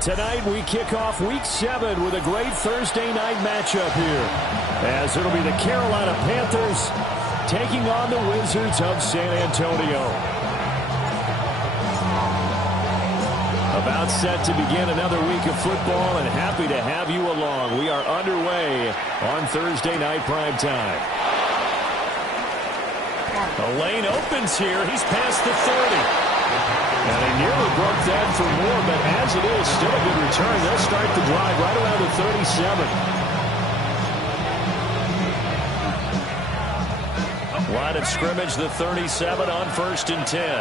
Tonight we kick off Week 7 with a great Thursday night matchup here, as it'll be the Carolina Panthers taking on the Wizards of San Antonio. About set to begin another week of football, and happy to have you along. We are underway on Thursday night primetime. The lane opens here. He's past the 30. And he nearly broke that for more, but as it is, still a good return. They'll start the drive right around the 37. Line of scrimmage, the 37 on 1st and 10.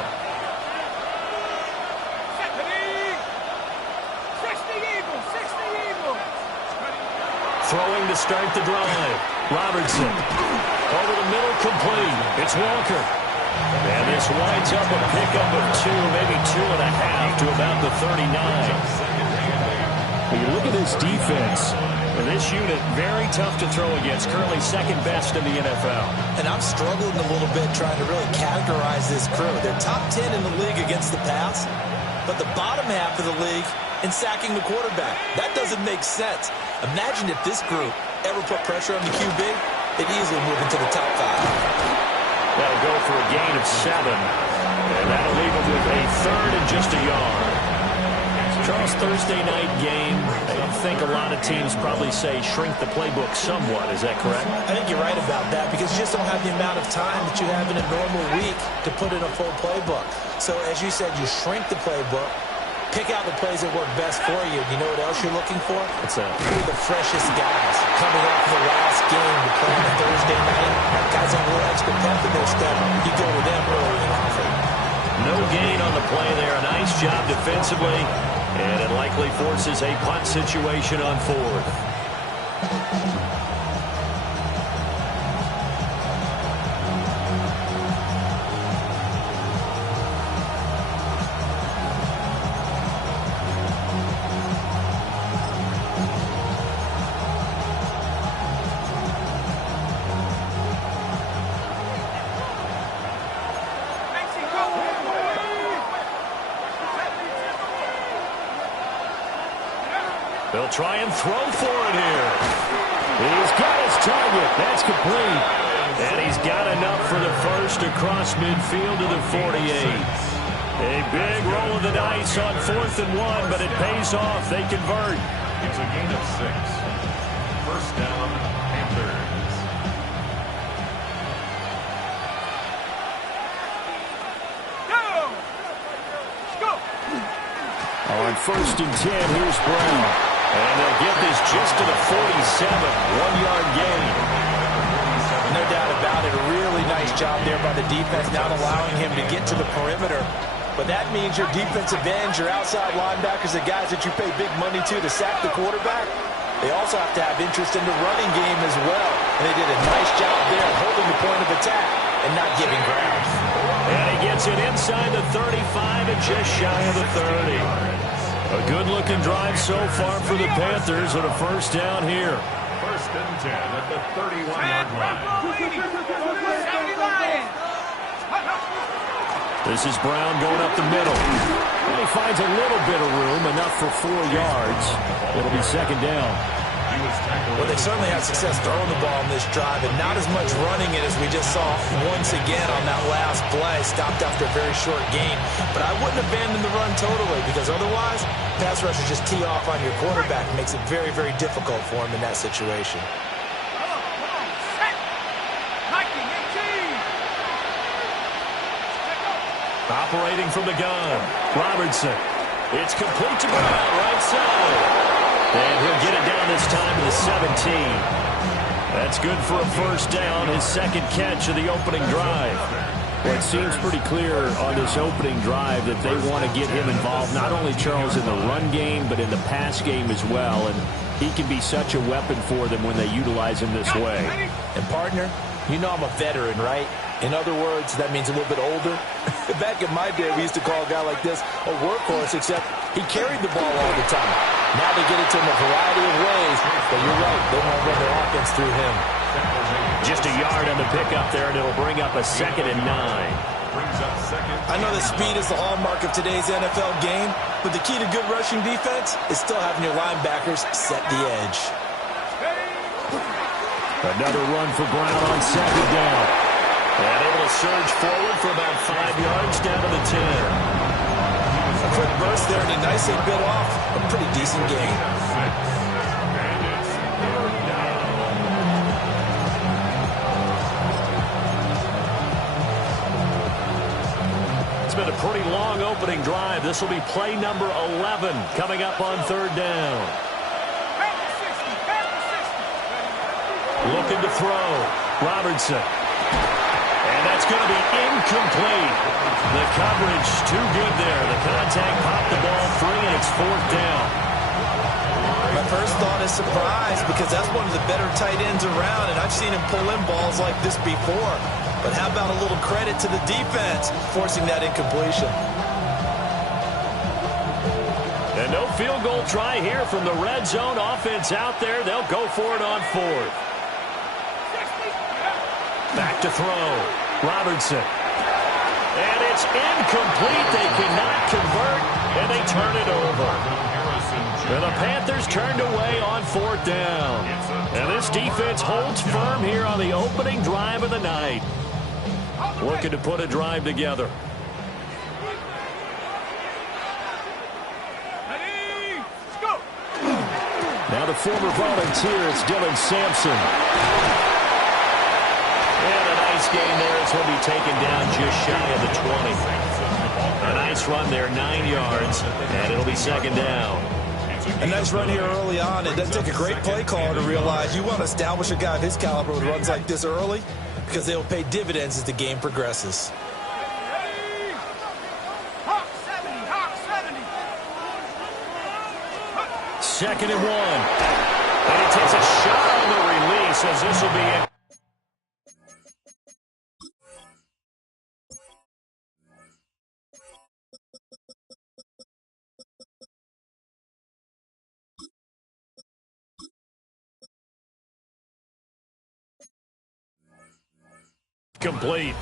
Throwing to start the drive. Robertson. Over the middle, complete. It's Walker. And this winds up a pickup of 2, maybe 2.5 to about the 39. When you look at this defense, this unit, very tough to throw against. Currently second best in the NFL. And I'm struggling a little bit trying to really categorize this crew. They're top 10 in the league against the pass, but the bottom half of the league in sacking the quarterback. That doesn't make sense. Imagine if this group ever put pressure on the QB, they'd easily move into the top 5. That'll go for a gain of 7. And that'll leave him with a 3rd and just a yard. Charles, Thursday night game, I think a lot of teams probably say shrink the playbook somewhat. Is that correct? I think you're right about that because you just don't have the amount of time that you have in a normal week to put in a full playbook. So as you said, you shrink the playbook, pick out the plays that work best for you. You know what else you're looking for? What's that? Who are the freshest guys coming off the last game to play on a Thursday night? Guys have a little extra pep in their step. You go with them early and often. No gain on the play there. A nice job defensively. And it likely forces a punt situation on 4th. They'll try and throw for it here. He's got his target. That's complete. And he's got enough for the first across midfield to the 48. A big roll of the dice on 4th and 1, but it pays off. They convert. It's a gain of 6. First down, Panthers. On 1st and 10, here's Brown. And they'll get this just to the 47, 1-yard gain. No doubt about it. A really nice job there by the defense, not allowing him to get to the perimeter. But that means your defensive ends, your outside linebackers, the guys that you pay big money to sack the quarterback, they also have to have interest in the running game as well. And they did a nice job there holding the point of attack and not giving ground. And he gets it inside the 35 and just shy of the 30. A good-looking drive so far for the Panthers on a first down here. 1st and 10 at the 31-yard line. This is Brown going up the middle. And he finds a little bit of room, enough for 4 yards. It'll be 2nd down. Well, they certainly had success throwing the ball in this drive, and not as much running it as we just saw once again on that last play. Stopped after a very short gain. But I wouldn't abandon the run totally, because otherwise, pass rushers just tee off on your quarterback. It makes it very, very difficult for him in that situation. Operating from the gun, Robertson. It's complete to Brown, right side. And he'll get it down this time to the 17. That's good for a first down, his 2nd catch of the opening drive. Well, it seems pretty clear on this opening drive that they want to get him involved, not only, Charles, in the run game, but in the pass game as well. And he can be such a weapon for them when they utilize him this way. And, partner, you know I'm a veteran, right? In other words, that means a little bit older. Back in my day, we used to call a guy like this a workhorse, except he carried the ball all the time. Now they get it to him a variety of ways, but you're right, they want to run their offense through him. Just a yard on the pickup there, and it'll bring up a 2nd and 9. Brings up second. I know that speed is the hallmark of today's NFL game, but the key to good rushing defense is still having your linebackers set the edge. Another run for Brown on second down. And able to surge forward for about 5 yards down to the 10. A quick burst there, and he nicely bit off a pretty decent gain. It's been a pretty long opening drive. This will be play number 11 coming up on third down. Looking to throw. Robertson. And that's going to be incomplete. The coverage too good there. The contact popped the ball free, and it's fourth down. My first thought is surprise, because that's one of the better tight ends around, and I've seen him pull in balls like this before. But how about a little credit to the defense forcing that incompletion? And no field goal try here from the red zone offense out there. They'll go for it on fourth. Back to throw. Robertson. And it's incomplete. They cannot convert, and they turn it over. And the Panthers turned away on fourth down. And this defense holds firm here on the opening drive of the night. Looking to put a drive together. Now the former Volunteer, it's Dylan Sampson. And a nice gain there. It's going to be taken down just shy of the 20. A nice run there, 9 yards, and it'll be second down. A nice run here early on. It doesn't take a great play caller to realize you want to establish a guy of his caliber with runs like this early, because they'll pay dividends as the game progresses. Second and 1. And he takes a shot on the release, as this will be complete.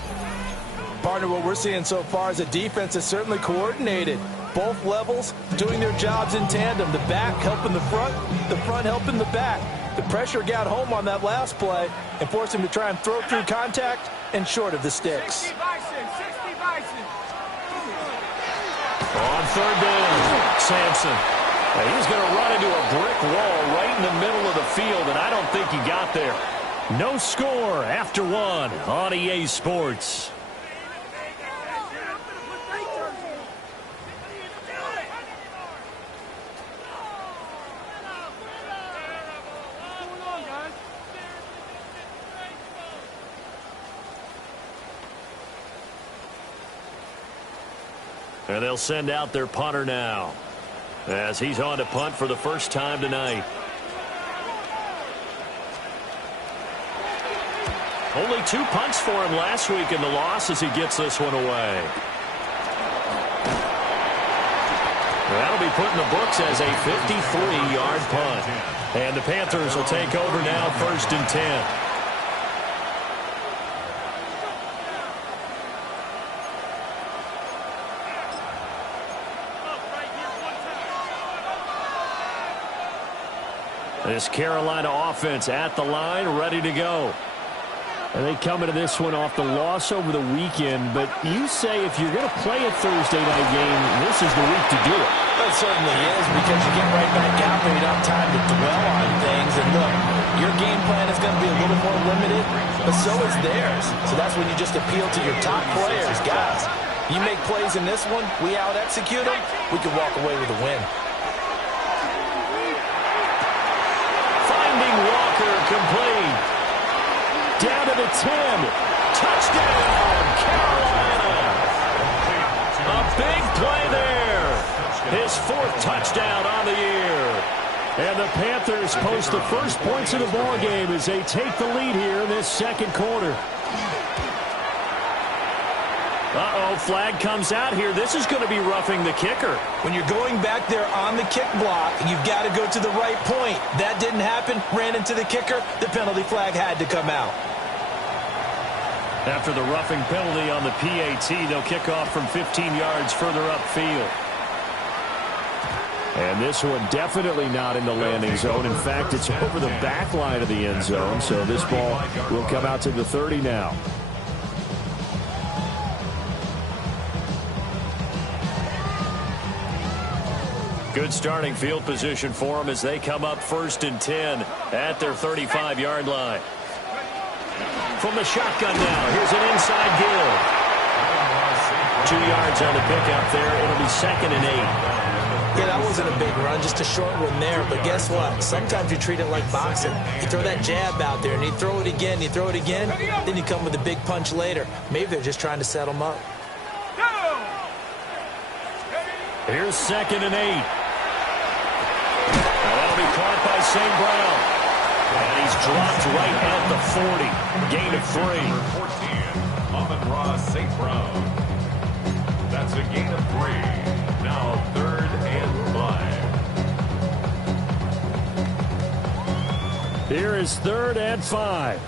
Partner, what we're seeing so far is the defense is certainly coordinated. Both levels doing their jobs in tandem. The back helping the front helping the back. The pressure got home on that last play and forced him to try and throw through contact and short of the sticks. On third down, Sampson. He's going to run into a brick wall right in the middle of the field, and I don't think he got there. No score after one on EA Sports. And they'll send out their punter now, as he's on to punt for the first time tonight. Only 2 punts for him last week in the loss as he gets this one away. That'll be put in the books as a 53-yard punt. And the Panthers will take over now, 1st and 10. This Carolina offense at the line, ready to go. And they come into this one off the loss over the weekend, but you say if you're going to play a Thursday night game, this is the week to do it. It certainly is, because you get right back out there. You don't have time to dwell on things. And look, your game plan is going to be a little more limited, but so is theirs. So that's when you just appeal to your top players. Guys, you make plays in this one, we out-execute them, we can walk away with a win. Finding Walker complete. Down to the 10. Touchdown, Carolina. A big play there. His 4th touchdown on the year. And the Panthers post the first points of the ball game as they take the lead here in this second quarter. Flag comes out here. This is going to be roughing the kicker. When you're going back there on the kick block, you've got to go to the right point. That didn't happen. Ran into the kicker. The penalty flag had to come out. After the roughing penalty on the PAT, they'll kick off from 15 yards further upfield. And this one definitely not in the landing zone. In fact, it's over the back line of the end zone, so this ball will come out to the 30 now. Good starting field position for them as they come up 1st and 10 at their 35-yard line. From the shotgun now, here's an inside give. 2 yards on the pickup there. It'll be 2nd and 8. Yeah, that wasn't a big run, just a short one there. But guess what? Sometimes you treat it like boxing. You throw that jab out there, and you throw it again, you throw it again, then you come with a big punch later. Maybe they're just trying to set them up. Here's 2nd and 8. That'll be caught by St. Brown. And he's dropped right at the 40. Gain of 3. Number 14, Amon-Ra St. Brown. That's a gain of 3. Now 3rd and 5. Here is 3rd and 5.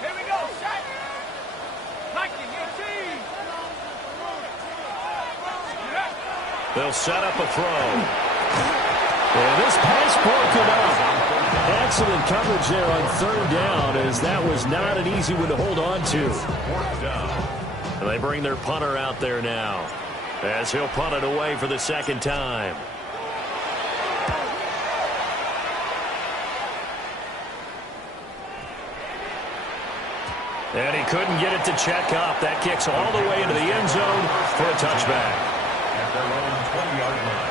Here we go, shot. Like your team. They'll set up a throw. And this pass broken up. Excellent coverage there on 3rd down, as that was not an easy one to hold on to. 4th down. And they bring their punter out there now, as he'll punt it away for the 2nd time. And he couldn't get it to check up. That kicks all the way into the end zone for a touchback. At their own 20-yard line.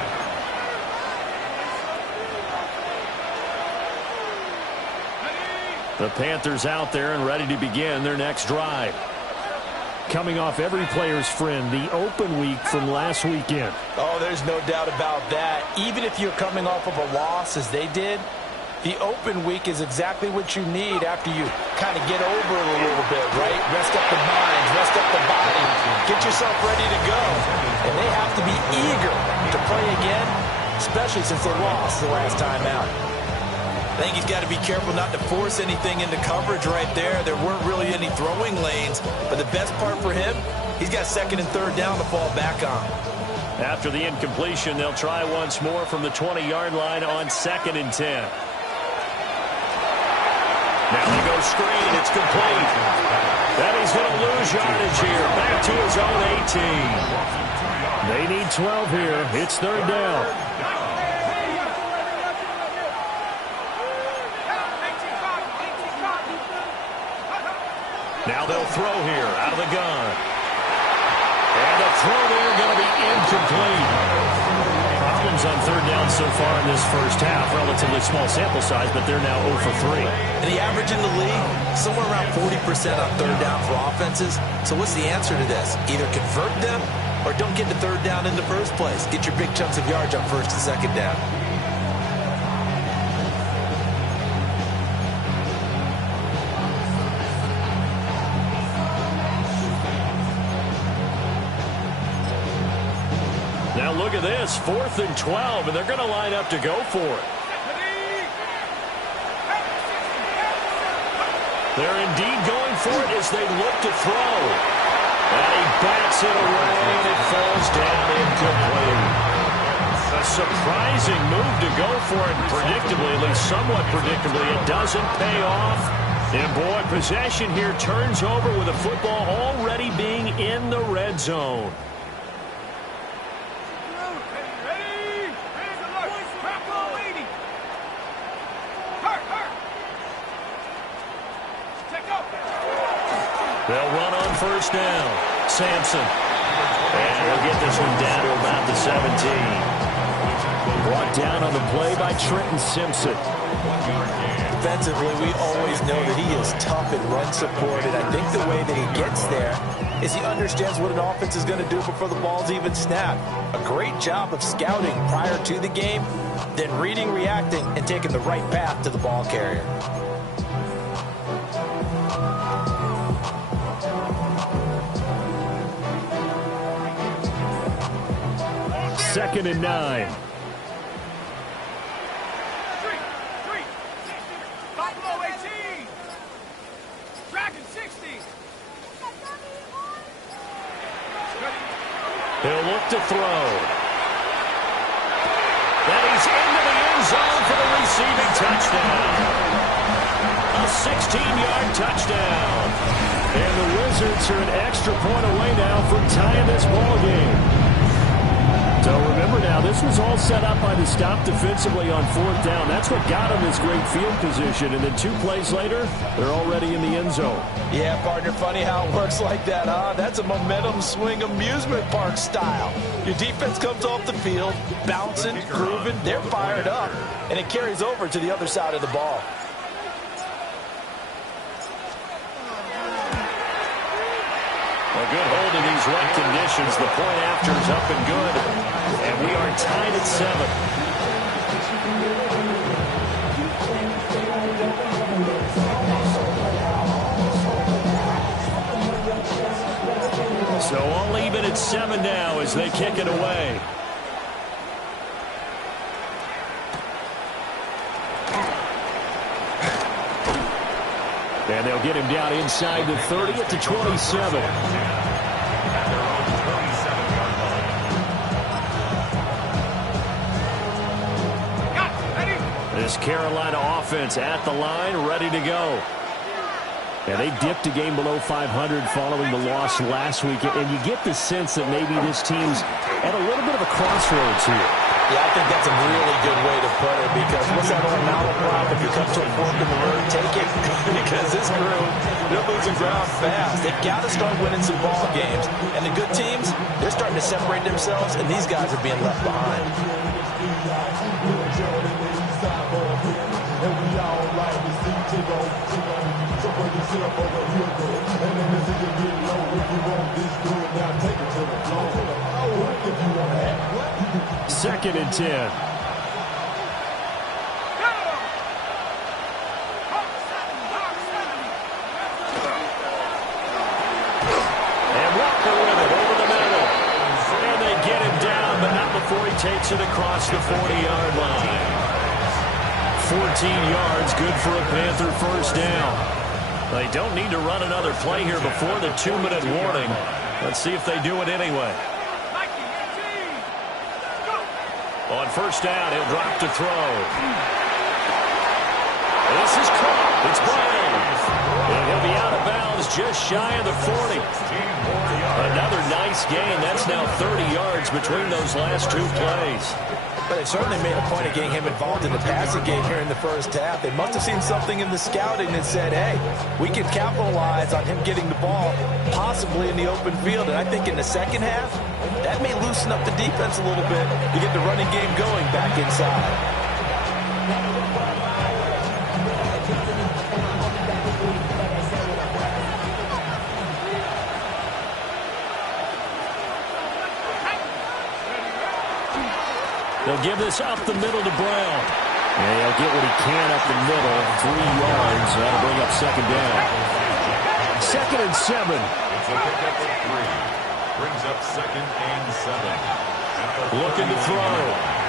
The Panthers out there and ready to begin their next drive. Coming off every player's friend, the open week from last weekend. Oh, there's no doubt about that. Even if you're coming off of a loss as they did, the open week is exactly what you need after you kind of get over it a little bit, right? Rest up the mind, rest up the body, get yourself ready to go. And they have to be eager to play again, especially since they lost the last time out. I think he's got to be careful not to force anything into coverage right there. There weren't really any throwing lanes, but the best part for him, he's got 2nd and 3rd down to fall back on. After the incompletion, they'll try once more from the 20-yard line on 2nd and 10. Now they go screen. It's complete. Then he's going to lose yardage here. Back to his own 18. They need 12 here. It's 3rd down. Now they'll throw here out of the gun. And the throw there going to be incomplete. Problems on 3rd down so far in this first half. Relatively small sample size, but they're now 0 for 3. And the average in the league, somewhere around 40% on 3rd down for offenses. So what's the answer to this? Either convert them or don't get to 3rd down in the first place. Get your big chunks of yards on 1st and 2nd down. Now look at this, 4th and 12, and they're going to line up to go for it. They're indeed going for it as they look to throw. And he bats it away, and it falls down incomplete. A surprising move to go for it, predictably, at least somewhat predictably. It doesn't pay off. And boy, possession here turns over with the football already being in the red zone. They'll run on 1st down. Sampson. And he'll get this one down to about the 17. Brought down on the play by Trenton Simpson. Defensively, we always know that he is tough and run support, and I think the way that he gets there is he understands what an offense is going to do before the ball's even snapped. A great job of scouting prior to the game, then reading, reacting, and taking the right path to the ball carrier. 2nd and 9. Buffalo 18. Dragon 60. He'll look to throw. And he's into the end zone for the receiving touchdown. A 16-yard touchdown. And the Wizards are an extra point away now from tying this ball game. So remember now, this was all set up by the stop defensively on 4th down. That's what got them this great field position. And then 2 plays later, they're already in the end zone. Yeah, partner, funny how it works like that, huh? That's a momentum swing amusement park style. Your defense comes off the field, bouncing, grooving, they're fired up, and it carries over to the other side of the ball. A good hold in these right conditions. The point after is up and good. And we are tied at 7. So all even at 7 now as they kick it away. And they'll get him down inside the 30 at the 27. This Carolina offense at the line, ready to go. And they dipped a game below 500 following the loss last week. And you get the sense that maybe this team's at a little bit of a crossroads here. Yeah, I think that's a really good way to put it, because what's that old malaprop? If you come to a fork in the road, take it. Because this crew, they're losing ground fast. They've got to start winning some ball games. And the good teams, they're starting to separate themselves, and these guys are being left behind. Second and 10. And Walker with it over the middle. And they get him down, but not before he takes it across the 40-yard line. 14 yards, good for a Panther first down. They don't need to run another play here before the 2-minute warning. Let's see if they do it anyway. On first down, he'll drop to throw. This is caught. It's Brown. And he'll be out of bounds just shy of the 40. Another nice gain. That's now 30 yards between those last 2 plays. But they certainly made a point of getting him involved in the passing game here in the first half. They must have seen something in the scouting that said, hey, we can capitalize on him getting the ball, possibly in the open field. And I think in the second half, that may loosen up the defense a little bit to get the running game going back inside. They'll give this up the middle to Brown. And he'll get what he can up the middle. 3 yards. That'll bring up second down. Second and 7. It's a pickup of 3. Brings up second and 7. Looking to throw.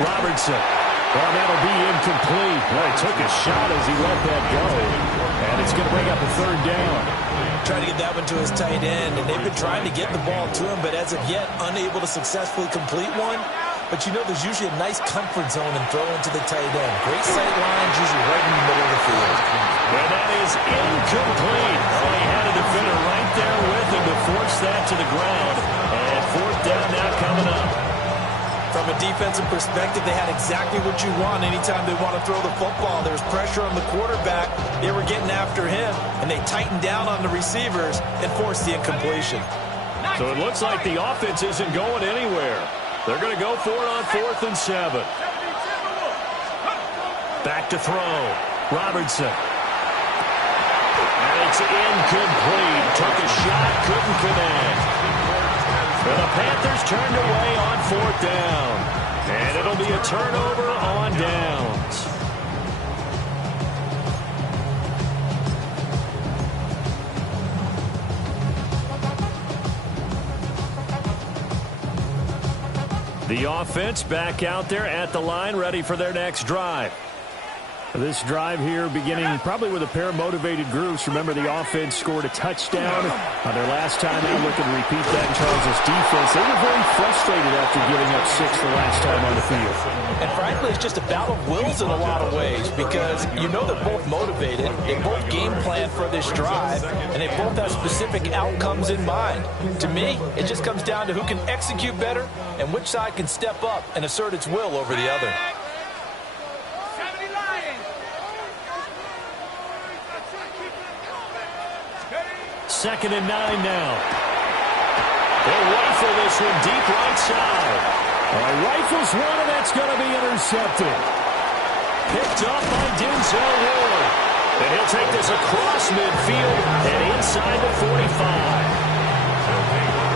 Robertson. Well, that'll be incomplete. Well, he took a shot as he let that go. And it's going to bring up a third down. Trying to get that one to his tight end, and they've been trying to get the ball to him, but as of yet, unable to successfully complete one. But you know there's usually a nice comfort zone in throwing to the tight end. Great sight lines, usually right in the middle of the field. And that is incomplete. Well, he had a defender right there with him to force that to the ground. And fourth down now coming up. From a defensive perspective, they had exactly what you want anytime they want to throw the football. There was pressure on the quarterback. They were getting after him, and they tightened down on the receivers and forced the incompletion. So it looks like the offense isn't going anywhere. They're going to go for it on 4th and 7. Back to throw. Robertson. And it's incomplete. Took a shot, couldn't connect. And the Panthers turned away on 4th down. And it'll be a turnover on downs. The offense back out there at the line, ready for their next drive. This drive here beginning probably with a pair of motivated groups. Remember, the offense scored a touchdown on their last time out. Looking to repeat that in Charles' defense. They were very frustrated after giving up 6 the last time on the field. And frankly, it's just a battle of wills in a lot of ways because you know they're both motivated. They both game plan for this drive, and they both have specific outcomes in mind. To me, it just comes down to who can execute better and which side can step up and assert its will over the other. Second and 9 now. They'll rifle this one deep right side. Rifles one, and that's going to be intercepted. Picked up by Denzel Ward. And he'll take this across midfield and inside the 45.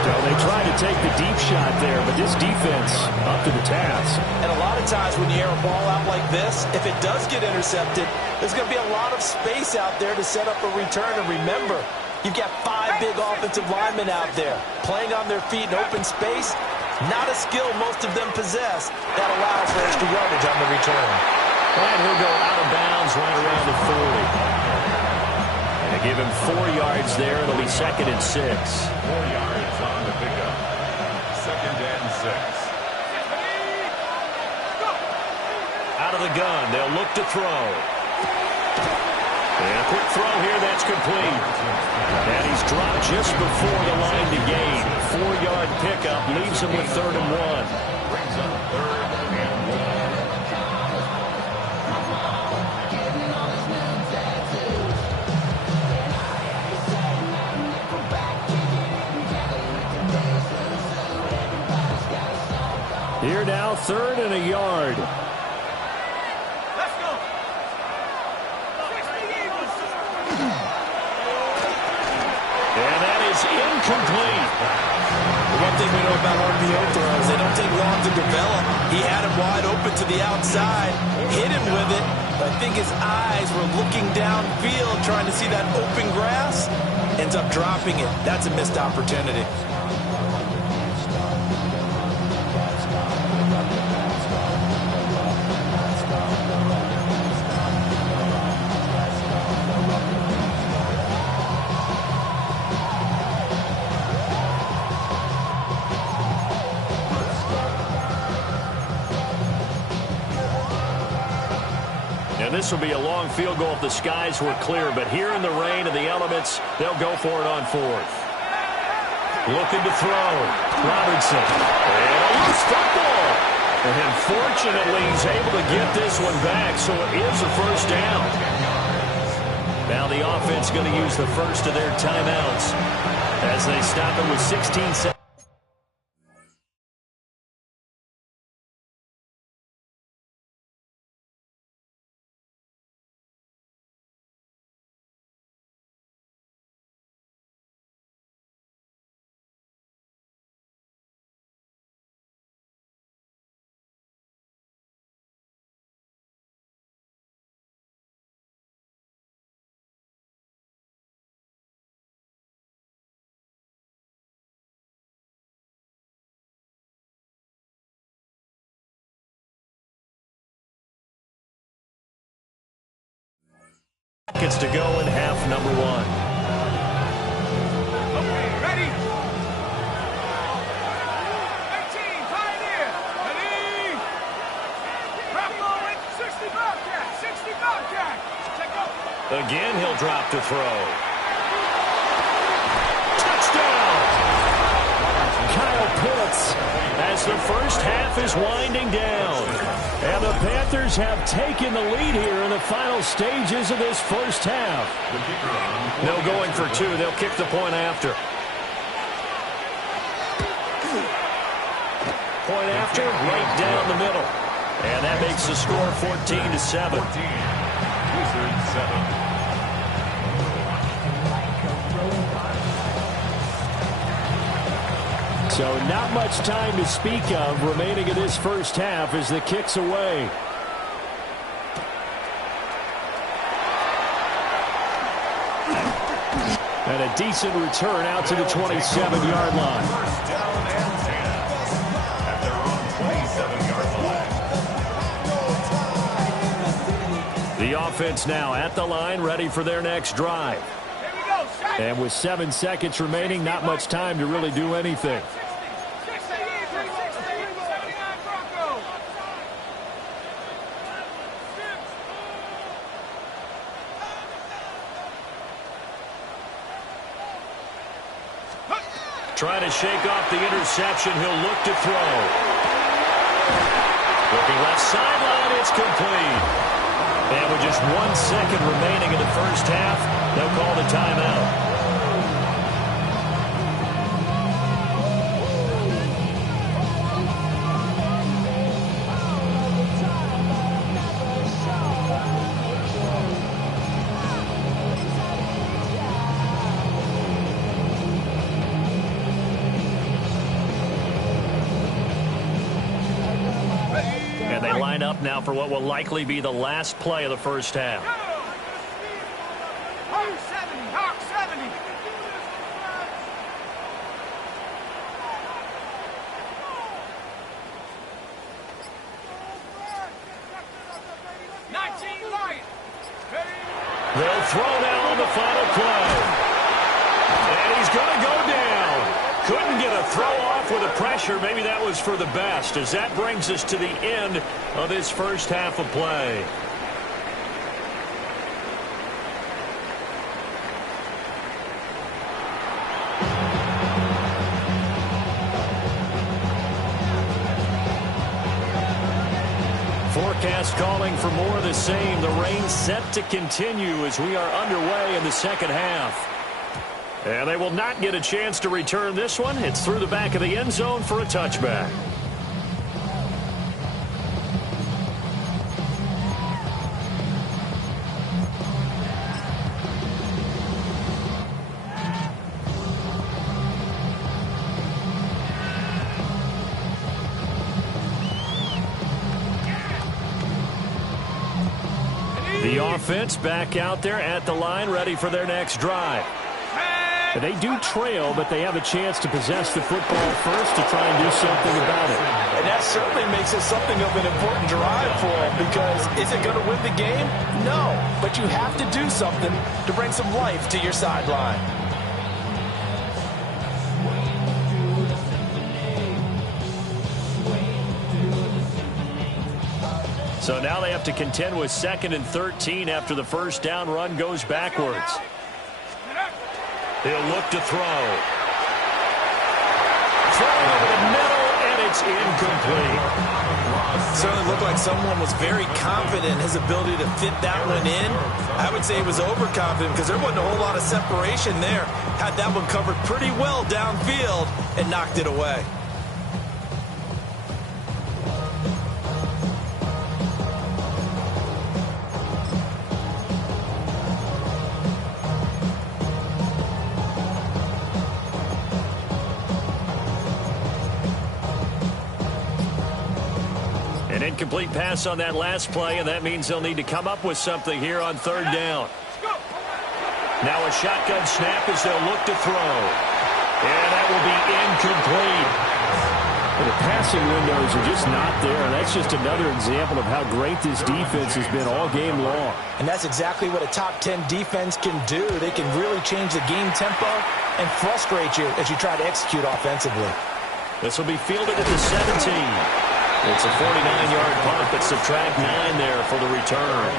So they tried to take the deep shot there, but this defense up to the task. And a lot of times when you air a ball out like this, if it does get intercepted, there's going to be a lot of space out there to set up a return. And remember, you've got 5 big offensive linemen out there playing on their feet in open space. Not a skill most of them possess that allows for extra yardage on the return. And he'll go out of bounds right around the 40. And they give him 4 yards there. It'll be 2nd and 6. 4 yards on the pickup. 2nd and 6. Out of the gun. They'll look to throw. And a quick throw here, that's complete. And he's dropped just before the line to gain. 4-yard pickup leaves him with 3rd and 1. Brings up 3rd and 1. Here now, 3rd and a yard. Let's go. 60 Eagles. And that is incomplete. The one thing we know about RPO throws, they don't take long to develop. He had him wide open to the outside, hit him with it. But I think his eyes were looking downfield, trying to see that open grass. Ends up dropping it. That's a missed opportunity. This will be a long field goal if the skies were clear, but here in the rain and the elements, they'll go for it on 4th. Looking to throw. Robertson. And a loose football. And fortunately, he's able to get this one back, so it is a 1st down. Now the offense going to use the first of their timeouts as they stop it with 16 seconds. Gets to go in half number 1. Okay, ready? 18, Pioneer. Ready? Drop forward, 60 Bobcat, 60 Bobcat. Check up. Again, he'll drop to throw. Touchdown! Kyle Pitts as the first half is winding down. And the Panthers have taken the lead here in the final stages of this first half. No going for 2. They'll kick the point after. Point after, right down the middle. And that makes the score 14-7. 14. Wizards 7. So not much time to speak of remaining in this first half as the kick's away. And a decent return out to the 27-yard line. First down and 10 at their own 27-yard line. The offense now at the line, ready for their next drive. Here we go. Shot. And with 7 seconds remaining, not much time to really do anything. 60, 79 Broncos. Trying to shake off the interception. He'll look to throw. Looking left sideline, it's complete. And with just 1 second remaining in the first half, they'll call the timeout. Up now for what will likely be the last play of the first half. Hawk 70, Hawk 70. They'll throw now on the final play. And he's going to go down. Couldn't get a throw off with the pressure. Maybe that was for the best, as that brings us to the end of this first half of play. Forecast calling for more of the same. The rain set to continue as we are underway in the second half. And they will not get a chance to return this one. It's through the back of the end zone for a touchback. The offense back out there at the line, ready for their next drive. They do trail, but they have a chance to possess the football first to try and do something about it. And that certainly makes it something of an important drive for them, because is it going to win the game? No, but you have to do something to bring some life to your sideline. So now they have to contend with 2nd and 13 after the first down run goes backwards. He'll look to throw. Throwing over the middle, and it's incomplete. Certainly looked like someone was very confident in his ability to fit that one in. I would say he was overconfident because there wasn't a whole lot of separation there. Had that one covered pretty well downfield and knocked it away. Incomplete pass on that last play, and that means they'll need to come up with something here on 3rd down. Now a shotgun snap as they'll look to throw. And that will be incomplete. Well, the passing windows are just not there, and that's just another example of how great this defense has been all game long. And that's exactly what a top 10 defense can do. They can really change the game tempo and frustrate you as you try to execute offensively. This will be fielded at the 17. It's a 49-yard punt, but subtract 9 there for the return.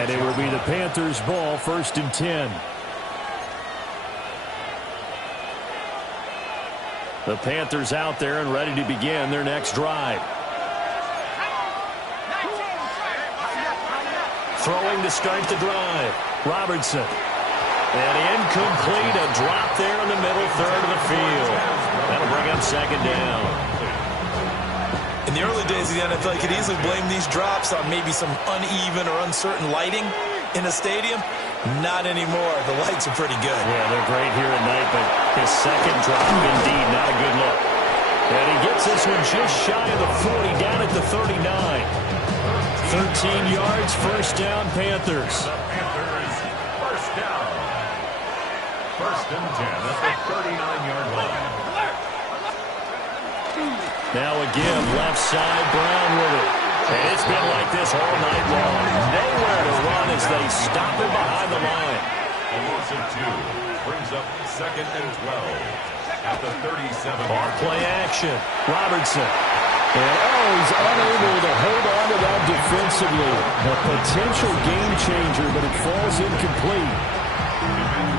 And it will be the Panthers' ball, 1st and 10. The Panthers out there and ready to begin their next drive. Throwing to start the drive. Robertson. And incomplete, a drop there in the middle third of the field. That'll bring up 2nd down. In the early days of the NFL, you could easily blame these drops on maybe some uneven or uncertain lighting in a stadium. Not anymore. The lights are pretty good. Yeah, they're great here at night, but his 2nd drop, indeed, not a good look. And he gets this one just shy of the 40, down at the 39. 13 yards, 1st down, Panthers. The Panthers, 1st down. 1st and 10 at the 39-yard line. Now again, left side, Brown with it. And it's been like this all night long. Nowhere to run as they stop him behind the line. A loss of 2 brings up 2nd and 12 at the 37. Off play action. Robertson. And he's unable to hold on to that defensively. A potential game changer, but it falls incomplete.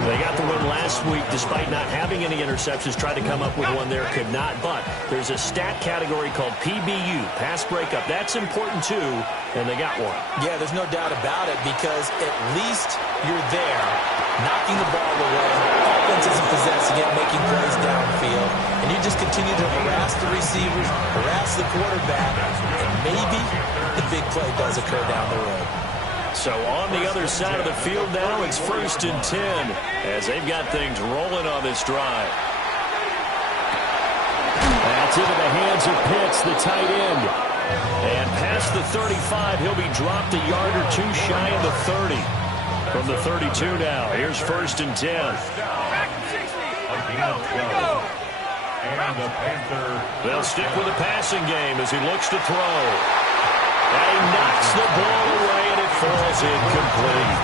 They got the win last week despite not having any interceptions. Tried to come up with one there, could not. But there's a stat category called PBU, pass breakup. That's important too, and they got one. Yeah, there's no doubt about it, because at least you're there, knocking the ball away. Offense isn't possessing it, making plays downfield. And you just continue to harass the receivers, harass the quarterback, and maybe the big play does occur down the road. So on the other side of the field now, it's 1st and 10 as they've got things rolling on this drive. That's into the hands of Pitts, the tight end. And past the 35, he'll be dropped a yard or 2 shy of the 30. From the 32 now, here's 1st and 10. Back to 60. A gain of 12. And the Panther. They'll stick with the passing game as he looks to throw. And he knocks the ball away, and it falls incomplete.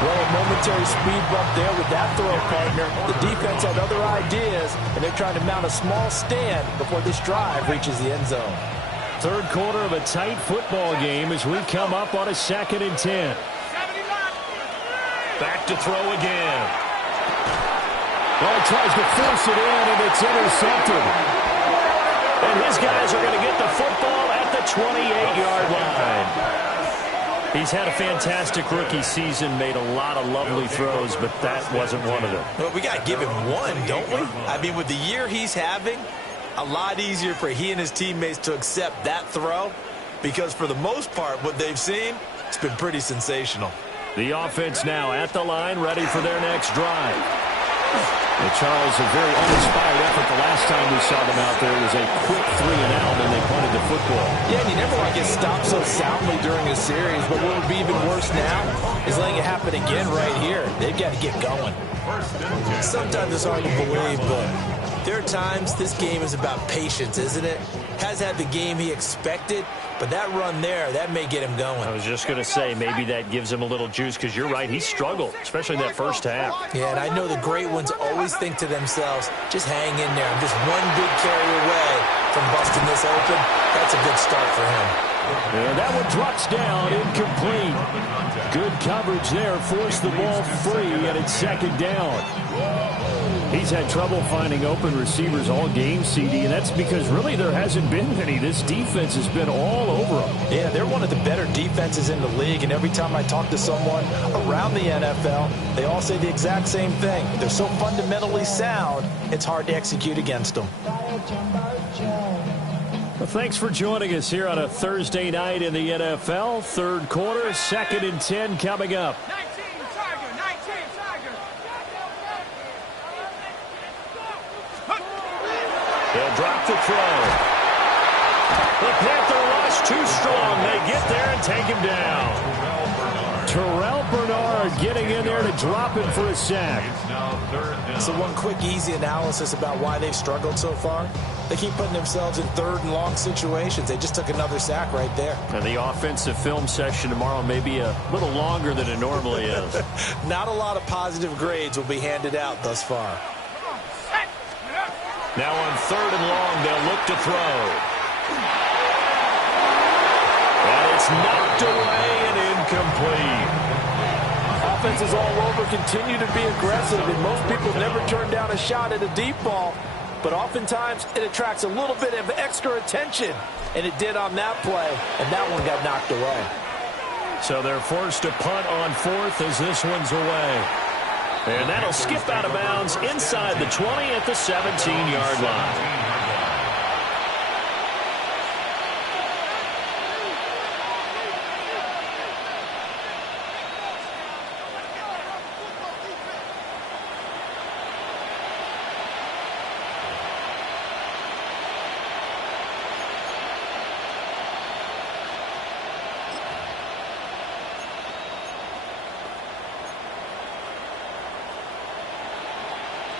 Well, a momentary speed bump there with that throw, partner. The defense had other ideas, and they're trying to mount a small stand before this drive reaches the end zone. Third quarter of a tight football game as we come up on a 2nd and 10. Back to throw again. Well, he tries to force it in, and it's intercepted. And his guys are going to get the football at the 28-yard line. He's had a fantastic rookie season, made a lot of lovely throws, but that wasn't one of them. Well, we got to give him one, don't we? I mean, with the year he's having, a lot easier for he and his teammates to accept that throw, because for the most part, what they've seen, it's been pretty sensational. The offense now at the line, ready for their next drive. And Charles, a very uninspired effort. The last time we saw them out there was a quick 3-and-out, and they punted the football. Yeah, and you never want to get stopped so soundly during a series, but what would be even worse now is letting it happen again right here. They've got to get going. Sometimes it's hard to believe, but there are times this game is about patience, isn't it? Has had the game he expected, but that run there, that may get him going. I was just going to say, maybe that gives him a little juice, because you're right, he struggled, especially in that first half. Yeah, and I know the great ones always think to themselves, just hang in there. I'm just one big carry away from busting this open. That's a good start for him. And that one drops down, incomplete. Good coverage there, forced the ball free, and it's 2nd down. He's had trouble finding open receivers all game, CD, and that's because really there hasn't been many. This defense has been all over them. Yeah, they're one of the better defenses in the league, and every time I talk to someone around the NFL, they all say the exact same thing. They're so fundamentally sound, it's hard to execute against them. Well, thanks for joining us here on a Thursday night in the NFL. Third quarter, 2nd and 10 coming up. 19 Tiger, 19 Tiger. They'll drop the throw. The Panther rush too strong. They get there and take him down. Terrell Bernard getting in there to drop him for a sack. So one quick, easy analysis about why they've struggled so far. They keep putting themselves in 3rd and long situations. They just took another sack right there. And the offensive film session tomorrow may be a little longer than it normally is. Not a lot of positive grades will be handed out thus far. Now on 3rd and long, they'll look to throw. And it's knocked away and incomplete. Offenses all over continue to be aggressive, and most people never turn down a shot at a deep ball. But oftentimes, it attracts a little bit of extra attention, and it did on that play, and that one got knocked away. So they're forced to punt on 4th as this one's away. And that'll skip out of bounds inside the 20 at the 17-yard line.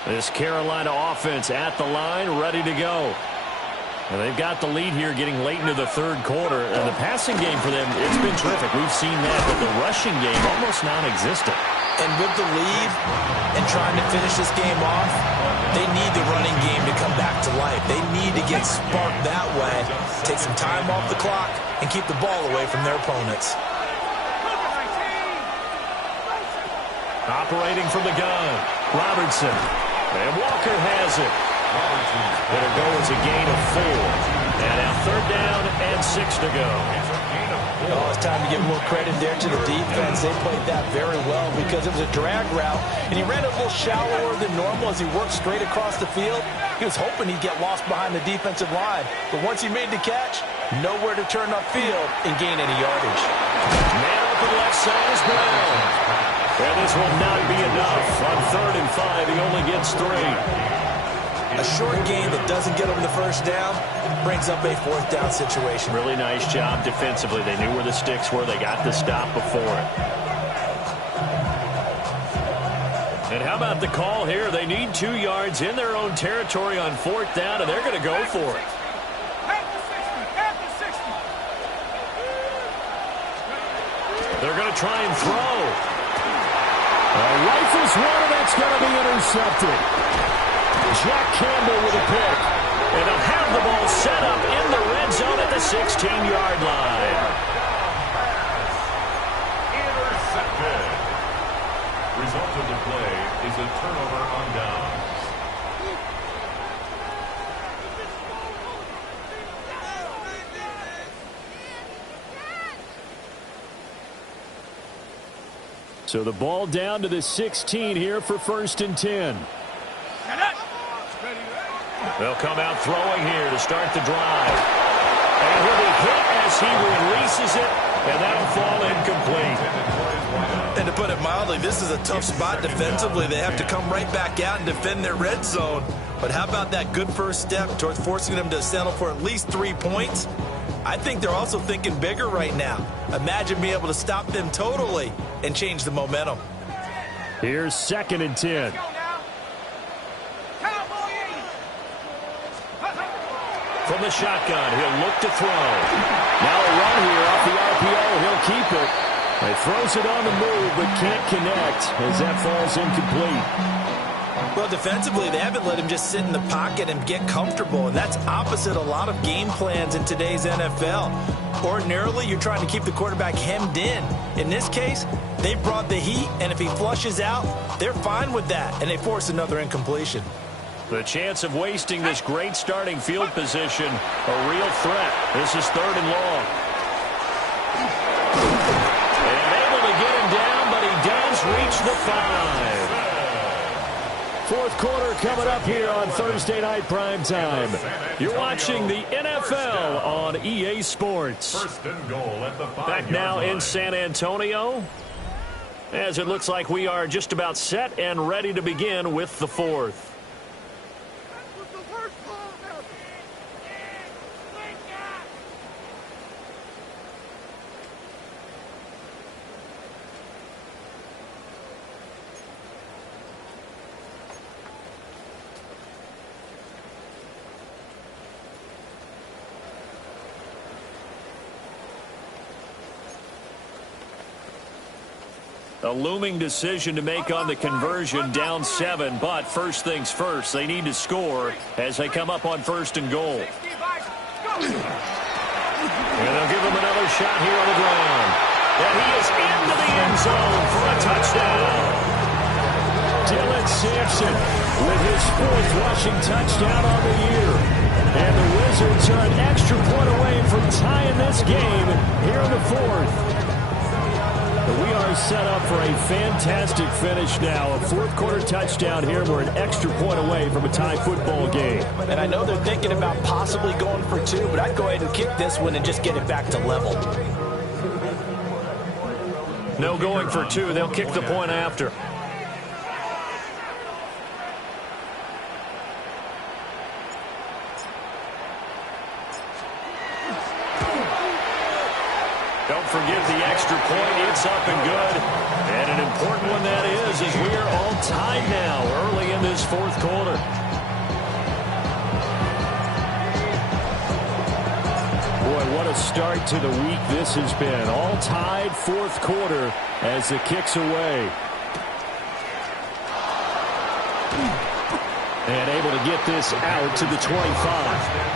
This Carolina offense at the line, ready to go. Well, they've got the lead here getting late into the third quarter. And the passing game for them, it's been terrific. We've seen that, but the rushing game almost non-existent. And with the lead and trying to finish this game off, they need the running game to come back to life. They need to get sparked that way, take some time off the clock, and keep the ball away from their opponents. Operating from the gun, Robertson. And Walker has it. It'll go as a gain of 4. And now 3rd down and 6 to go. Oh, it's time to give more credit there to the defense. They played that very well because it was a drag route, and he ran a little shallower than normal as he worked straight across the field. He was hoping he'd get lost behind the defensive line, but once he made the catch, nowhere to turn upfield and gain any yardage. Man open left side is Brown. And this will not be enough. On 3rd and 5, he only gets 3. A short gain that doesn't get him the first down brings up a 4th down situation. Really nice job defensively. They knew where the sticks were. They got the stop before it. And how about the call here? They need 2 yards in their own territory on 4th down, and they're going to go for it. They're going to try and throw. Rifles one, and that's going to be intercepted. Jack Campbell with a pick. And they'll have the ball set up in the red zone at the 16-yard line. Intercepted. Result of the play is a turnover on downs. So the ball down to the 16 here for 1st and 10. They'll come out throwing here to start the drive. And he'll be hit as he releases it, and that'll fall incomplete. And to put it mildly, this is a tough spot defensively. They have to come right back out and defend their red zone. But how about that good first step towards forcing them to settle for at least 3 points? I think they're also thinking bigger right now. Imagine being able to stop them totally and change the momentum. Here's 2nd and 10. From the shotgun, he'll look to throw. Now a run here off the RPO. He'll keep it. He throws it on the move, but can't connect as that falls incomplete. Well, defensively, they haven't let him just sit in the pocket and get comfortable, and that's opposite a lot of game plans in today's NFL. Ordinarily, you're trying to keep the quarterback hemmed in. In this case, they brought the heat, and if he flushes out, they're fine with that, and they force another incompletion. The chance of wasting this great starting field position, a real threat. This is 3rd and long. And able to get him down, but he does reach the 5. 4th quarter coming up here on Thursday Night Primetime. You're watching the NFL on EA Sports. 1st and goal at the 5-yard Back now line. in San Antonio, as it looks like we are just about set and ready to begin with the 4th. A looming decision to make on the conversion, down 7, but first things first, they need to score as they come up on 1st and goal. And they'll give him another shot here on the ground. And he is into the end zone for a touchdown. Dylan Sampson with his 4th rushing touchdown on the year. And the Wizards are an extra point away from tying this game here in the 4th. We are set up for a fantastic finish now. A 4th quarter touchdown here. We're an extra point away from a tie football game. And I know they're thinking about possibly going for 2, but I'd go ahead and kick this one and just get it back to level. No going for 2. They'll kick the point after. Don't forget the extra point. It's up and good. And an important one that is, as we are all tied now early in this 4th quarter. what a start to the week this has been. All tied fourth quarter as the kick's away. And able to get this out to the 25.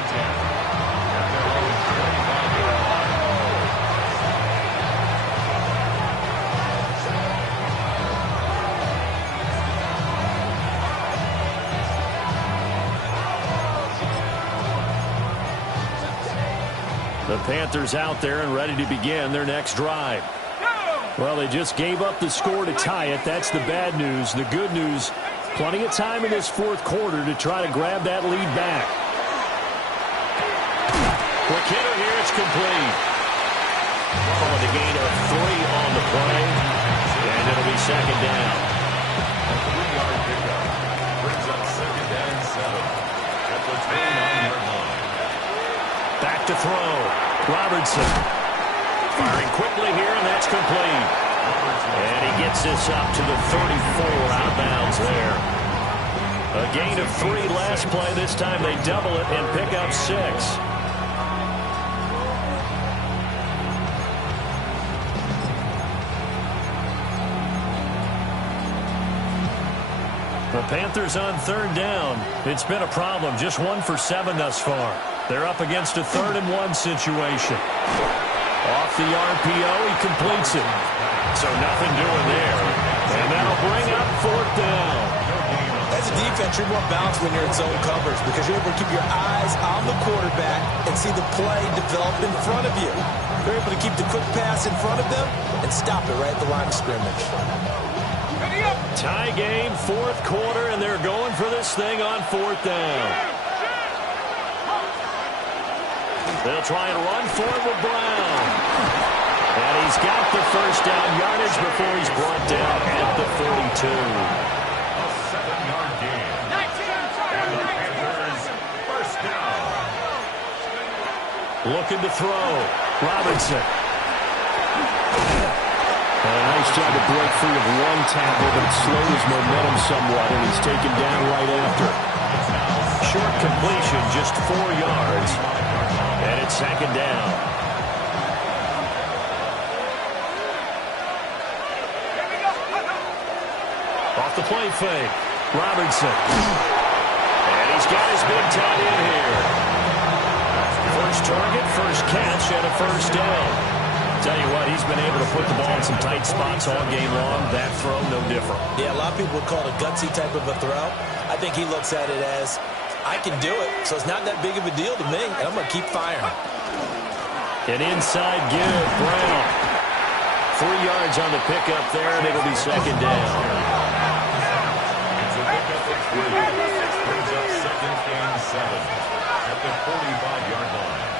The Panthers out there and ready to begin their next drive. Well, they just gave up the score to tie it. That's the bad news. The good news, plenty of time in this fourth quarter to try to grab that lead back. Quick hitter here. It's complete. Oh, the gain of 3 on the play. And it'll be second down. A 3-yard pickup brings up second and 7 at the 29-yard line. Back to throw. Robertson. Firing quickly here, and that's complete. And he gets this up to the 34 out of bounds there. A gain of 3 last play. This time they double it and pick up 6. The Panthers on third down. It's been a problem. Just 1 for 7 thus far. They're up against a 3rd and 1 situation. Off the RPO, he completes it. So nothing doing there. And that'll bring up 4th down. As a defense, you're more balanced when you're in zone coverage because you're able to keep your eyes on the quarterback and see the play develop in front of you. You're able to keep the quick pass in front of them and stop it right at the line of scrimmage. Tie game, 4th quarter, and they're going for this thing on 4th down. They'll try and run for it with Brown. And he's got the first down yardage before he's brought down at the 42. A 7-yard gain. And the Panthers first down. Looking to throw. Robinson. A nice job to break free of one tackle, but it slowed his momentum somewhat, and he's taken down right after. Short completion, just 4 yards. And it's second down. Off the play fake. Robertson. And he's got his big tight end here. First target, first catch, and a first down. Tell you what, he's been able to put the ball in some tight spots all game long. That throw, no different. Yeah, a lot of people would call it a gutsy type of a throw. I think he looks at it as, I can do it, so it's not that big of a deal to me, and I'm going to keep firing. An inside give, Brown. 3 yards on the pickup there, and it'll be second down. It's a pickup of 3. Brings up second and 7 at the 45-yard line.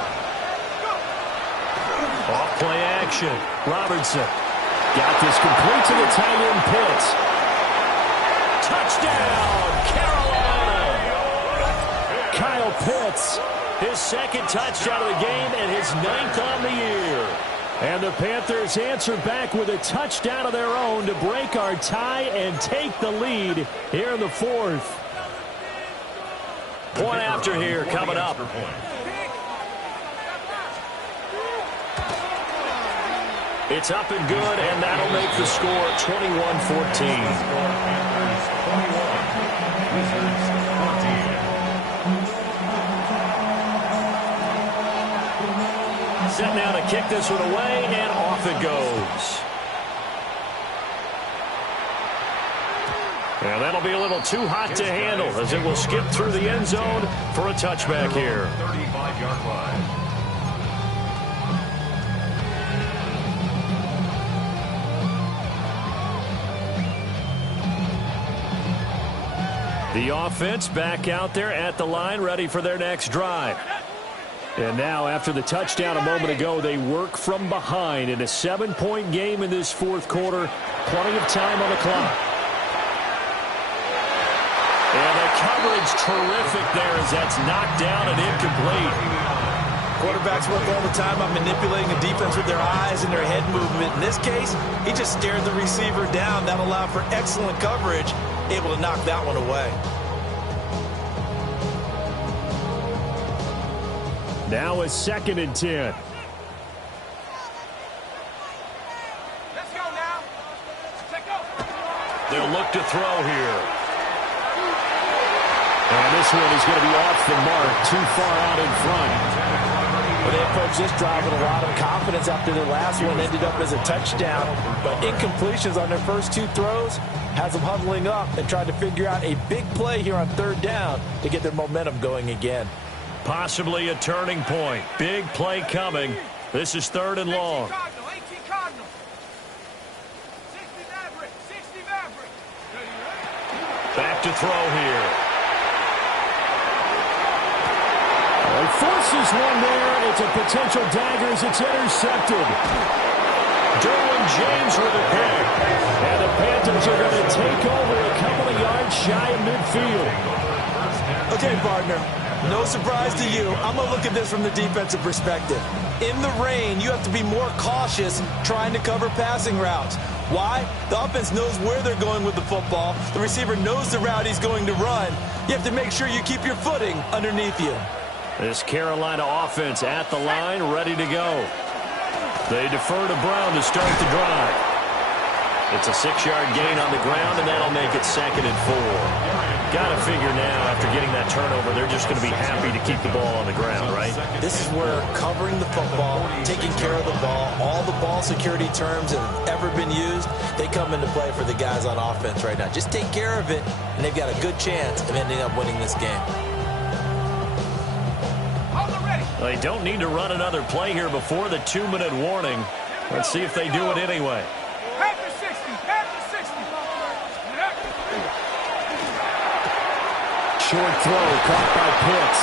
Off play action. Robertson. Got this complete to the tight end Pitts. Touchdown, Carolina. Kyle Pitts. His second touchdown of the game and his 9th on the year. And the Panthers answer back with a touchdown of their own to break our tie and take the lead here in the 4th. Point after here coming up. It's up and good, and that'll make the score 21-14. Set now to kick this one away, and off it goes. And that'll be a little too hot to handle as it will skip through the end zone for a touchback here. 35-yard line. The offense back out there at the line, ready for their next drive. And now, after the touchdown a moment ago, they work from behind in a 7-point game in this 4th quarter. Plenty of time on the clock. And the coverage terrific there as that's knocked down and incomplete. Quarterbacks work all the time on manipulating the defense with their eyes and their head movement. In this case, he just stared the receiver down. That allowed for excellent coverage, able to knock that one away. Now a 2nd and 10. Let's go now. Let's go. They'll look to throw here. And this one is going to be off the mark, too far out in front. Well, they approached this drive with a lot of confidence after their last one ended up as a touchdown. But incompletions on their first 2 throws has them huddling up and trying to figure out a big play here on 3rd down to get their momentum going again. Possibly a turning point. Big play coming. This is 3rd and long. 18 Cardinal. 60 Maverick. 60 Maverick. Back to throw here. He forces one there. It's a potential dagger as it's intercepted. Derwin James with a pick. And the Panthers are going to take over a couple of yards shy of midfield. Okay, partner, no surprise to you. I'm going to look at this from the defensive perspective. In the rain, you have to be more cautious trying to cover passing routes. Why? The offense knows where they're going with the football. The receiver knows the route he's going to run. You have to make sure you keep your footing underneath you. This Carolina offense at the line, ready to go. They defer to Brown to start the drive. It's a 6-yard gain on the ground, and that'll make it 2nd and 4. Got to figure now, after getting that turnover, they're just going to be happy to keep the ball on the ground, right? This is where covering the football, taking care of the ball, all the ball security terms that have ever been used, they come into play for the guys on offense right now. Just take care of it, and they've got a good chance of ending up winning this game. They don't need to run another play here before the 2-minute warning. Let's see if they do it anyway. Half to 60. Half to 60. Short throw caught by Pitts.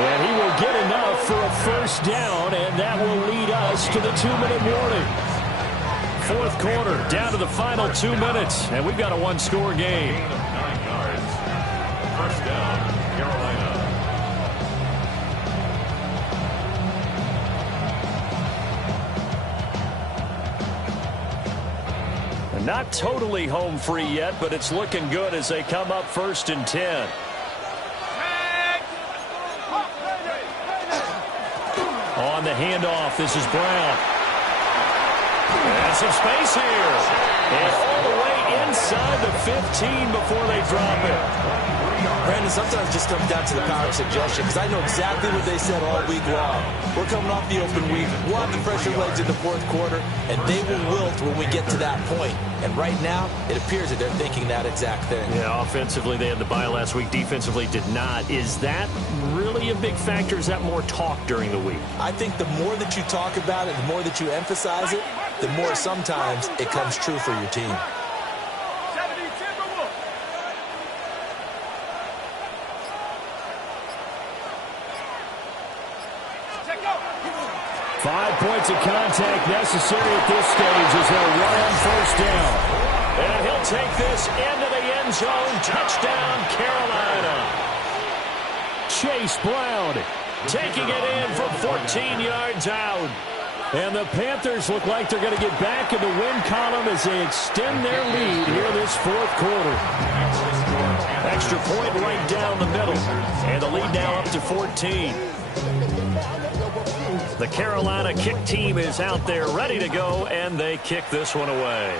And he will get enough for a 1st down, and that will lead us to the 2-minute warning. 4th quarter, down to the final 2 minutes, and we've got a 1-score game. Gain of 9 yards. 1st down, Carolina. Not totally home free yet, but it's looking good as they come up 1st and 10. On the handoff, this is Brown. And some space here. And all the way inside the 15 before they drop it. Brandon, sometimes it just comes down to the power of suggestion, because I know exactly what they said all week long. We're coming off the open week. We'll have the fresher legs in the 4th quarter, and they will wilt when we get to that point. And right now, it appears that they're thinking that exact thing. Yeah, offensively, they had the bye last week. Defensively, did not. Is that really a big factor? Is that more talk during the week? I think the more that you talk about it, the more that you emphasize it, the more sometimes it comes true for your team. 70 Timberwolves. 5 points of contact necessary at this stage as they'll run on 1st down. And he'll take this into the end zone. Touchdown, Carolina. Chase Brown Taking it in from 14 yards out. And the Panthers look like they're going to get back in the win column as they extend their lead here this 4th quarter. Extra point right down the middle. And the lead now up to 14. The Carolina kick team is out there ready to go, and they kick this one away.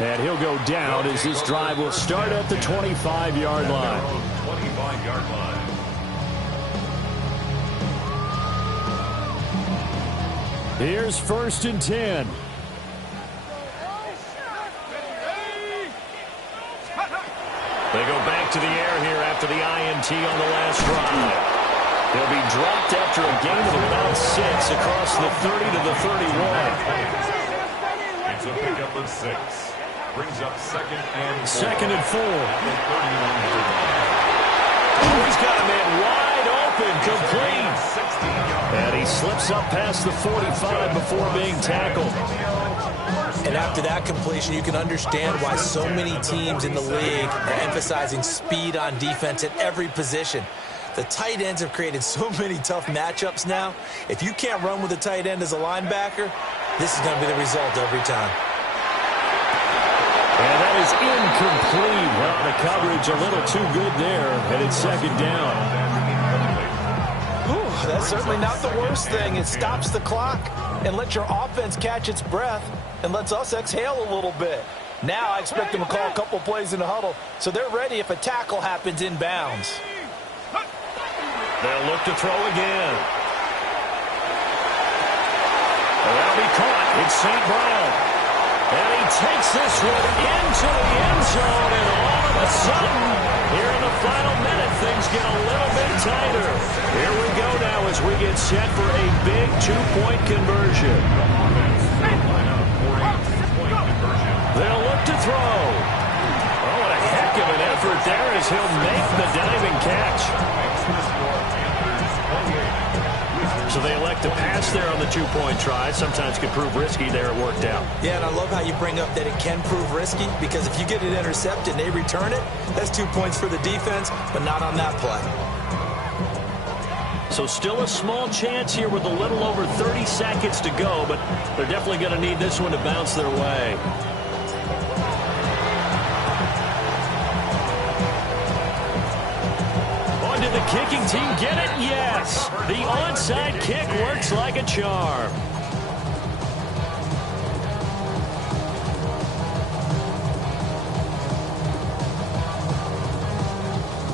And he'll go down as this drive will start at the 25-yard line. 25-yard line. Here's 1st and 10. They go back to the air here after the INT on the last drive. They'll be dropped after a gain of about 6 across the 30 to the 31. It's a pickup of 6. Brings up 2nd and 4. 2nd and 4. Oh, he's got a man wide open, complete. And he slips up past the 45 before being tackled. And after that completion, you can understand why so many teams in the league are emphasizing speed on defense at every position. The tight ends have created so many tough matchups now. If you can't run with a tight end as a linebacker, this is going to be the result every time. And that is is incomplete. Well, the coverage a little too good there, and it's second down. Ooh, that's certainly not the worst thing. It stops the clock and lets your offense catch its breath and lets us exhale a little bit. Now I expect them to call a couple plays in the huddle, so they're ready if a tackle happens inbounds. They'll look to throw again. That'll be caught. It's St. Brown. And he takes this one into the end zone, and all of a sudden, here in the final minute, things get a little bit tighter. Here we go now as we get set for a big two-point conversion. They'll look to throw. Oh, what a heck of an effort there as he'll make the diving catch. So they elect to pass there on the two-point try. Sometimes could prove risky. There it worked out. Yeah, and I love how you bring up that it can prove risky, because if you get it intercepted and they return it, that's 2 points for the defense, but not on that play. So still a small chance here with a little over 30 seconds to go, but they're definitely going to need this one to bounce their way. Did the kicking team get it? Yes. The onside kick works like a charm.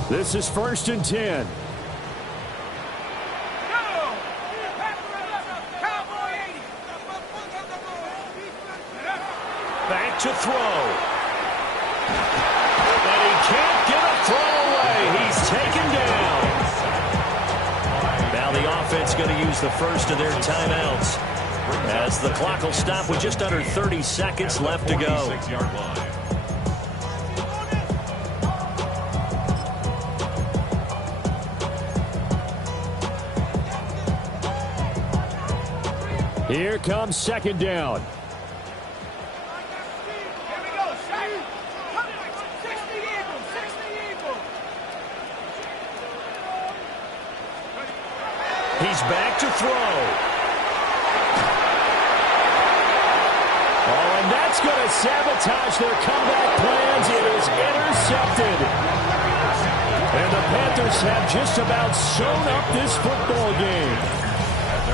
This is 1st and 10. Back to throw. And he can't get a throw away. He's taken down. Now the offense going to use the first of their timeouts as the clock will stop with just under 30 seconds left to go. Here comes second down. He's back to throw. Oh, and that's going to sabotage their comeback plans. It is intercepted. And the Panthers have just about sewn up this football game.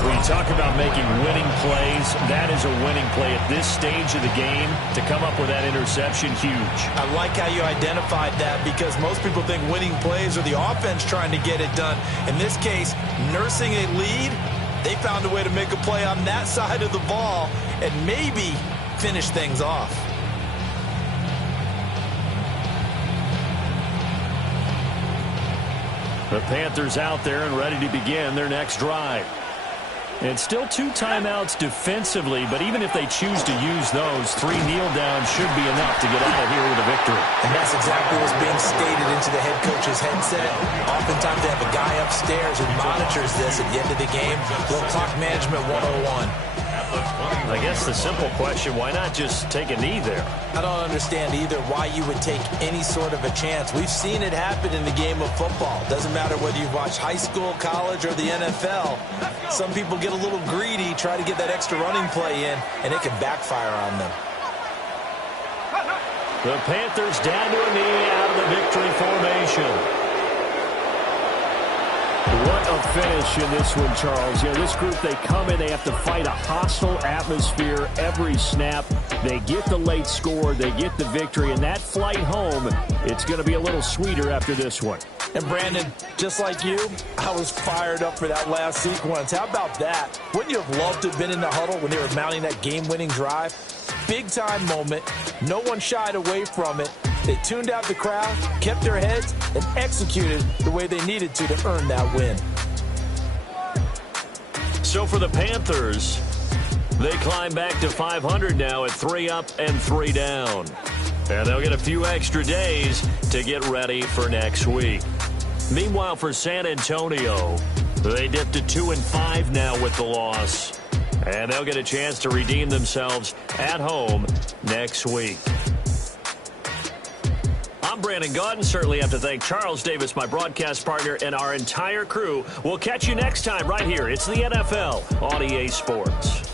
When you talk about making winning plays, that is a winning play at this stage of the game. To come up with that interception, huge. I like how you identified that, because most people think winning plays are the offense trying to get it done. In this case, nursing a lead, they found a way to make a play on that side of the ball and maybe finish things off. The Panthers out there and ready to begin their next drive. And still 2 timeouts defensively, but even if they choose to use those, 3 kneel downs should be enough to get out of here with a victory. And that's exactly what's being stated into the head coach's headset. Oftentimes they have a guy upstairs who monitors this at the end of the game. Little clock management 101. I guess the simple question, why not just take a knee there? I don't understand either why you would take any sort of a chance. We've seen it happen in the game of football. Doesn't matter whether you've watched high school, college, or the NFL. Some people get a little greedy, try to get that extra running play in, and it can backfire on them. The Panthers down to a knee out of the victory formation. What a finish in this one, Charles. You know, this group, they come in, they have to fight a hostile atmosphere every snap. They get the late score, they get the victory, and that flight home, it's going to be a little sweeter after this one. And Brandon, just like you, I was fired up for that last sequence. How about that? Wouldn't you have loved to have been in the huddle when they were mounting that game-winning drive? Big-time moment. No one shied away from it. They tuned out the crowd, kept their heads, and executed the way they needed to earn that win. So for the Panthers, they climb back to 500 now at 3 up and 3 down. And they'll get a few extra days to get ready for next week. Meanwhile, for San Antonio, they dipped to 2-5 now with the loss. And they'll get a chance to redeem themselves at home next week. I'm Brandon Gaudin. Certainly have to thank Charles Davis, my broadcast partner, and our entire crew. We'll catch you next time right here. It's the NFL on EA Sports.